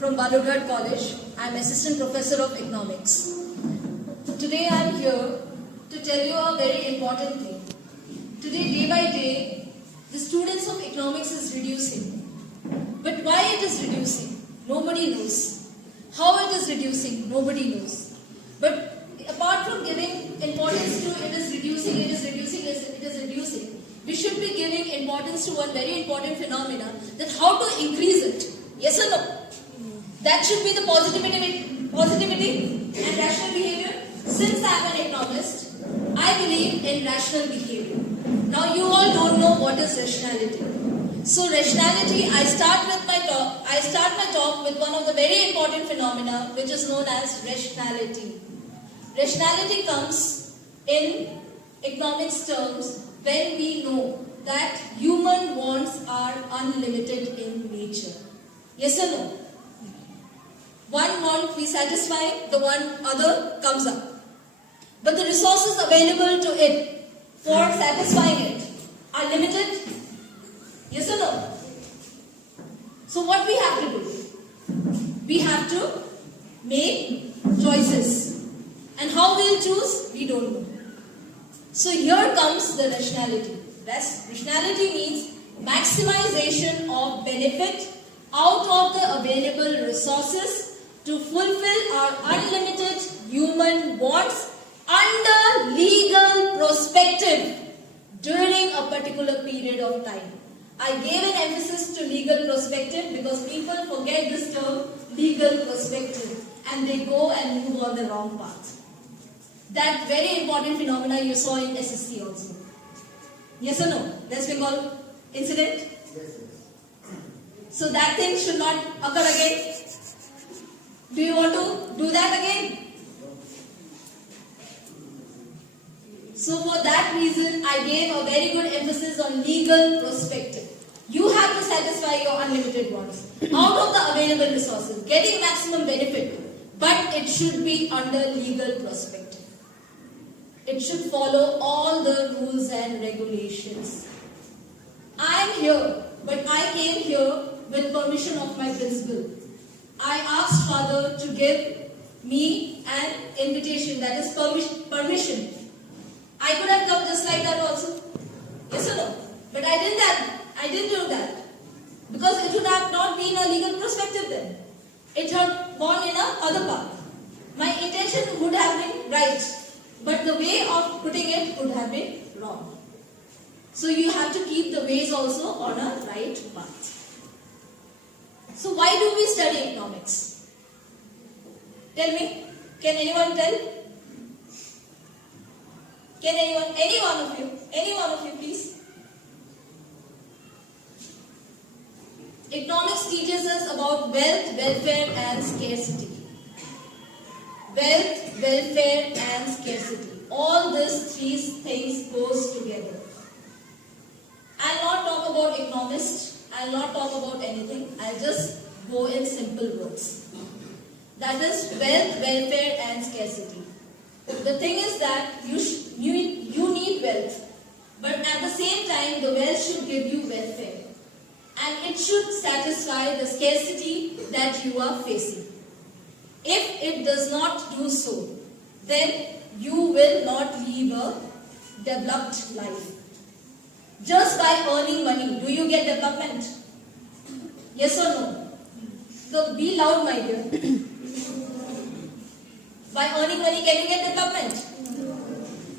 from Balughat College. I am Assistant Professor of Economics. Today I am here to tell you a very important thing. Today, day by day, the students of economics is reducing. But why it is reducing? Nobody knows. How it is reducing? Nobody knows. But apart from giving importance to it is reducing, we should be giving importance to one very important phenomena, that how to increase it. Yes or no? That should be the positivity and rational behavior. Since I am an economist, I believe in rational behavior. Now you all don't know what is rationality. So rationality, I start my talk with one of the very important phenomena which is known as rationality. Rationality comes in economics terms when we know that human wants are unlimited in nature. Yes or no? One want we satisfy, the one other comes up. But the resources available to it for satisfying it are limited. Yes or no? So what we have to do? We have to make choices. And how we'll choose? We don't know. So here comes the rationality. Rationality means maximization of benefit out of the available resources to fulfill our unlimited human wants under legal perspective during a particular period of time. I gave an emphasis to legal perspective because people forget this term, legal perspective, and they go and move on the wrong path. That very important phenomena you saw in SSC also. Yes or no? West Bengal incident? Yes. So that thing should not occur again. Do you want to do that again? So for that reason, I gave a very good emphasis on legal perspective. You have to satisfy your unlimited wants out of the available resources, getting maximum benefit, but it should be under legal perspective. It should follow all the rules and regulations. I am here, but I came here with permission of my principal. I asked father to give me an invitation, that is permission. I could have come just like that also. Yes or no? But I didn't do that. Because it would have not been a legal perspective then. It had gone in a other path. My intention would have been right. But the way of putting it would have been wrong. So you have to keep the ways also on a right path. So why do we study economics? Tell me. Can anyone tell? Can anyone? Any one of you please? Economics teaches us about wealth, welfare and scarcity. Wealth, welfare and scarcity. All these three things goes together. I'll not talk about economists. I'll not talk about anything. I'll just go in simple words. That is wealth, welfare and scarcity. The thing is that you need wealth. But at the same time, the wealth should give you welfare. And it should satisfy the scarcity that you are facing. If it does not do so, then you will not live a developed life. Just by earning money, do you get development? Yes or no? So be loud, my dear. By earning money, can you get development?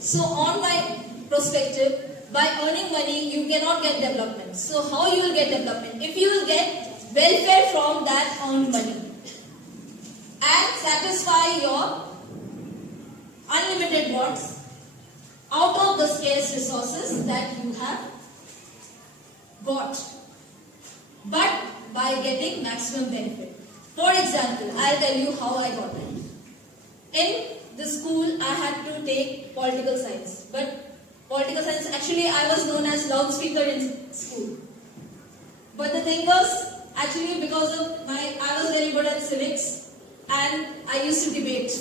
So on my perspective, by earning money, you cannot get development. So how you will get development? If you will get welfare from that earned money and satisfy your unlimited wants out of the scarce resources that you have got, but by getting maximum benefit. For example, I'll tell you how I got it. In the school, I had to take political science, but political science, actually I was known as loudspeaker in school. But the thing was, actually because of I was very good at civics and I used to debate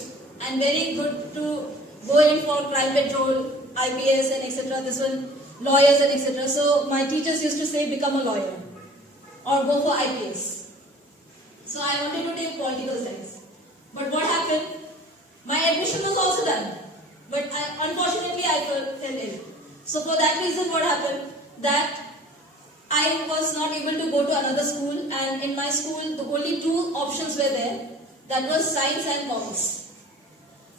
and very good to go in for crime patrol, IPS and etc. This one, lawyers and etc. So my teachers used to say become a lawyer or go for IPS. So I wanted to take political science. But what happened? My admission was also done. But unfortunately I fell ill. So for that reason what happened? That I was not able to go to another school, and in my school the only two options were there. That was science and commerce.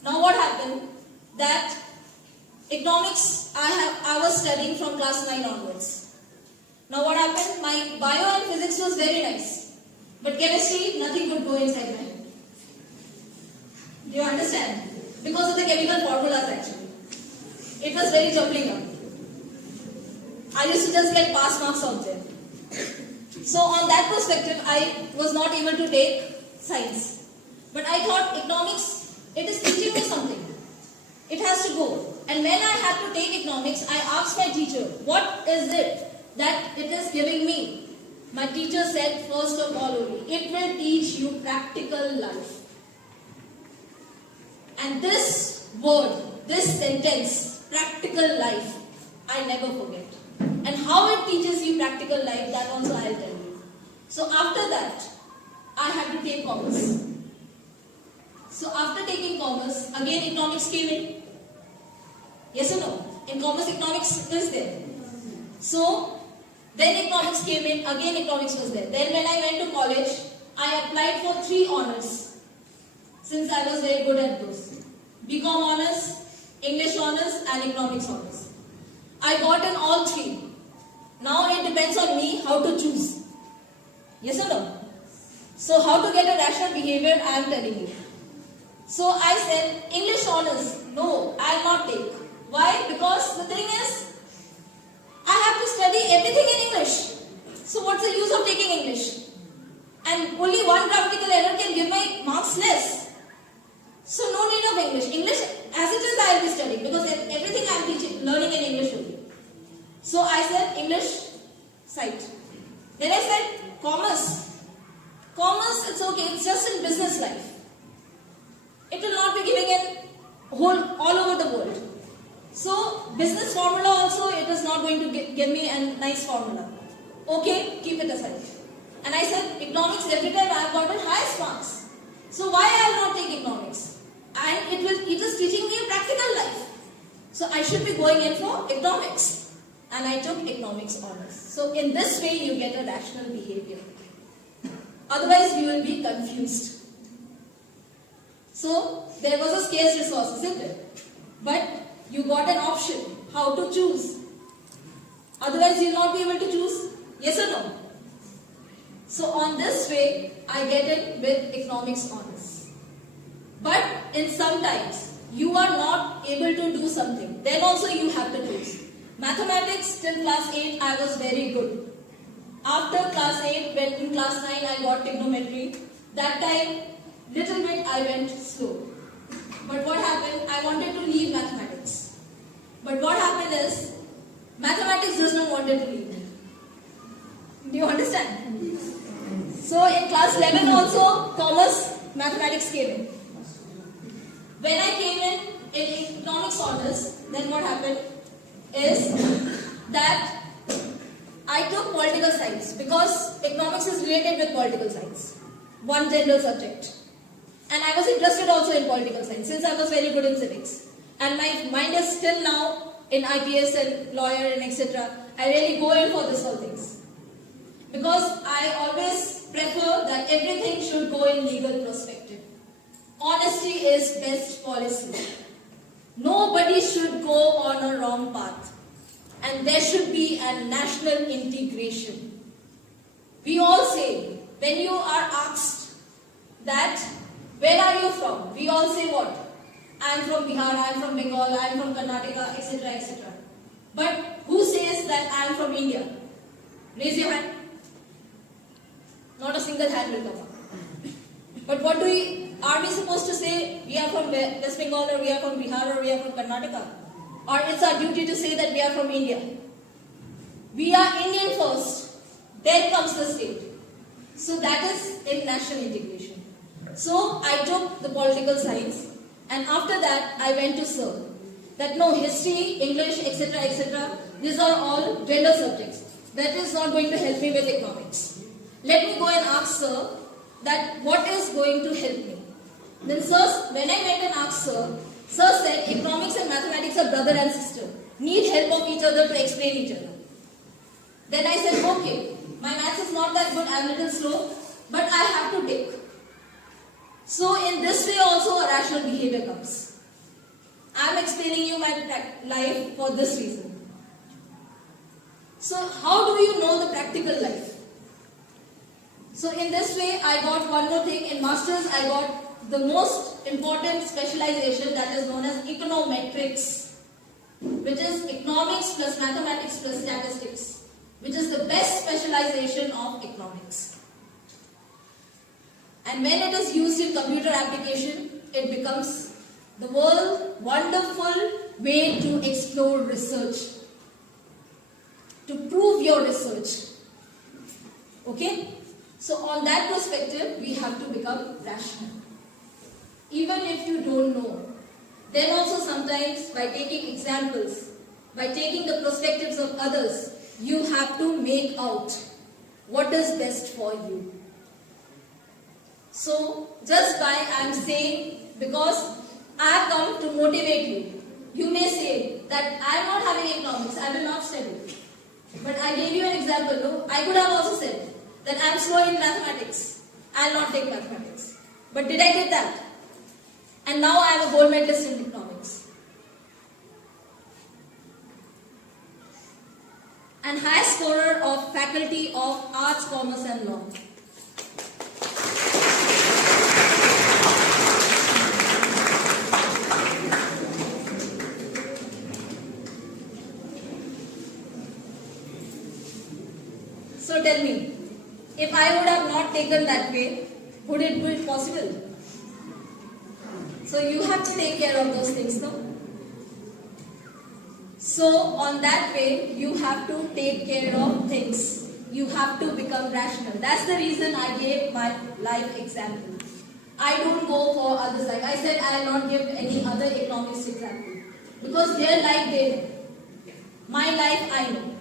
Now what happened? That economics I was studying from class 9 onwards. Now what happened? My bio and physics was very nice. But chemistry, nothing could go inside my head. Do you understand? Because of the chemical formulas actually. It was very jumbling up. I used to just get pass marks out there. So on that perspective, I was not able to take science. But I thought economics, it is teaching me something. It has to go. And when I had to take economics, I asked my teacher, what is it that it is giving me? My teacher said, first of all only, it will teach you practical life. And this word, this sentence, practical life, I never forget. And how it teaches you practical life, that also I'll tell you. So after that, I had to take commerce. So after taking commerce, again economics came in. Yes or no? In commerce, economics is there. So then economics came in, again economics was there. Then when I went to college, I applied for 3 honors. Since I was very good at those. BCom honors, English honors and economics honors. I got in all 3. Now it depends on me how to choose. Yes or no? So how to get a rational behavior, I am telling you. So I said, English honors, no, I will not take. Why? Because the thing is, I have to study everything in English. So what's the use of taking English? And only one grammatical error can give my marks less. So no need of English. English as it is I will be studying because everything I am teaching, learning in English only. So I said English side. Then I said commerce. Commerce, it's okay, it's just in business life. It will not be giving in all over the world. So business formula also, it is not going to give me a nice formula. Okay, keep it aside. And I said economics, every time I have gotten highest marks. So why I will not take economics? And it is teaching me a practical life. So I should be going in for economics. And I took economics honors. So in this way you get a rational behavior. Otherwise you will be confused. So there was a scarce resource, isn't it? But you got an option how to choose. Otherwise you will not be able to choose. Yes or no? So on this way I get it with economics honors. But in sometimes you are not able to do something. Then also you have to choose. Mathematics till class 8 I was very good. After class 8, when in class 9 I got trigonometry, that time little bit I went slow. But what happened? I wanted to leave mathematics. But what happened is, mathematics does not want to leave me. Do you understand? So in class 11 also, commerce, mathematics came in. When I came in economics honors, then what happened is that I took political science because economics is related with political science. One general subject. And I was interested also in political science since I was very good in civics. And my mind is still now in IPS and lawyer and etc. I really go in for this whole things. Because I always prefer that everything should go in legal perspective. Honesty is best policy. Nobody should go on a wrong path. And there should be a national integration. We all say, when you are asked that, where are you from? We all say what? I am from Bihar, I am from Bengal, I am from Karnataka, etc. etc. But who says that I am from India? Raise your hand. Not a single hand will come up. But what are we supposed to say? We are from West Bengal, or we are from Bihar, or we are from Karnataka? Or it's our duty to say that we are from India? We are Indian first, then comes the state. So that is in national integration. So I took the political science, and after that I went to SIR. That no, history, English, etc., etc. These are all general subjects. That is not going to help me with economics. Let me go and ask SIR that what is going to help me. Then sir, when I went and asked sir said economics and mathematics are brother and sister, need help of each other to explain each other. Then I said, okay, my maths is not that good, I am a little slow, but I have to take. So in this way also a rational behavior comes. I am explaining you my life for this reason. So how do you know the practical life? So in this way I got one more thing. In masters I got the most important specialization, that is known as econometrics, which is economics plus mathematics plus statistics, which is the best specialization of economics. And when it is used in computer application, it becomes the world wonderful way to explore research, to prove your research. Okay? So on that perspective, we have to become rational. Even if you don't know, then also sometimes by taking examples, by taking the perspectives of others, you have to make out what is best for you. So just by I am saying, because I have come to motivate you, you may say that I am not having economics, I will not study. But I gave you an example, no? I could have also said that I am slow in mathematics, I will not take mathematics. But did I get that? And now I am a gold medalist in economics. And highest scorer of Faculty of Arts, Commerce and Law. So tell me, if I would have not taken that way, would it be possible? So you have to take care of those things, no? So on that way, you have to take care of things. You have to become rational. That's the reason I gave my life example. I don't go for others. Like I said, I will not give any other economics example. Because their life they know. My life I know.